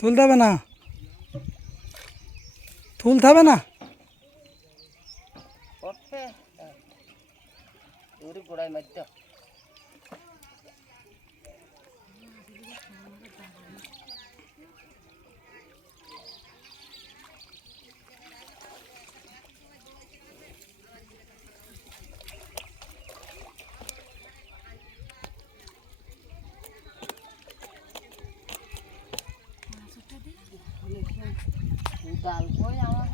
তুলতে হবে না, তুলতে হবে না। গোড়ায় মারতে ডাল কই আমার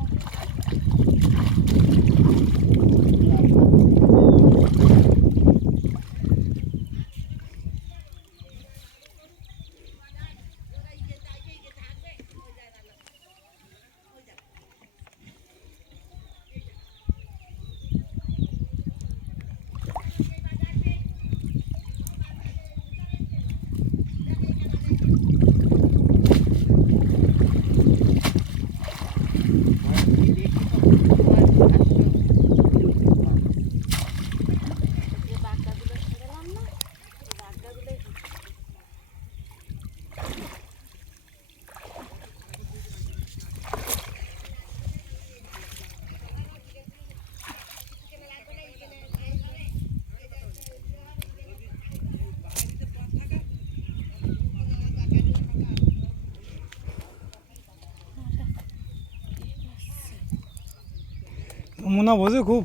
মুনা বোঝে খুব।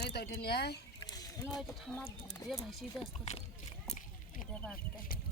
এই তো এটা নিয়ে আয় ওইটা থামা দিয়ে ভাসিয়ে দে আস্তে আস্তে এটা বাদ দে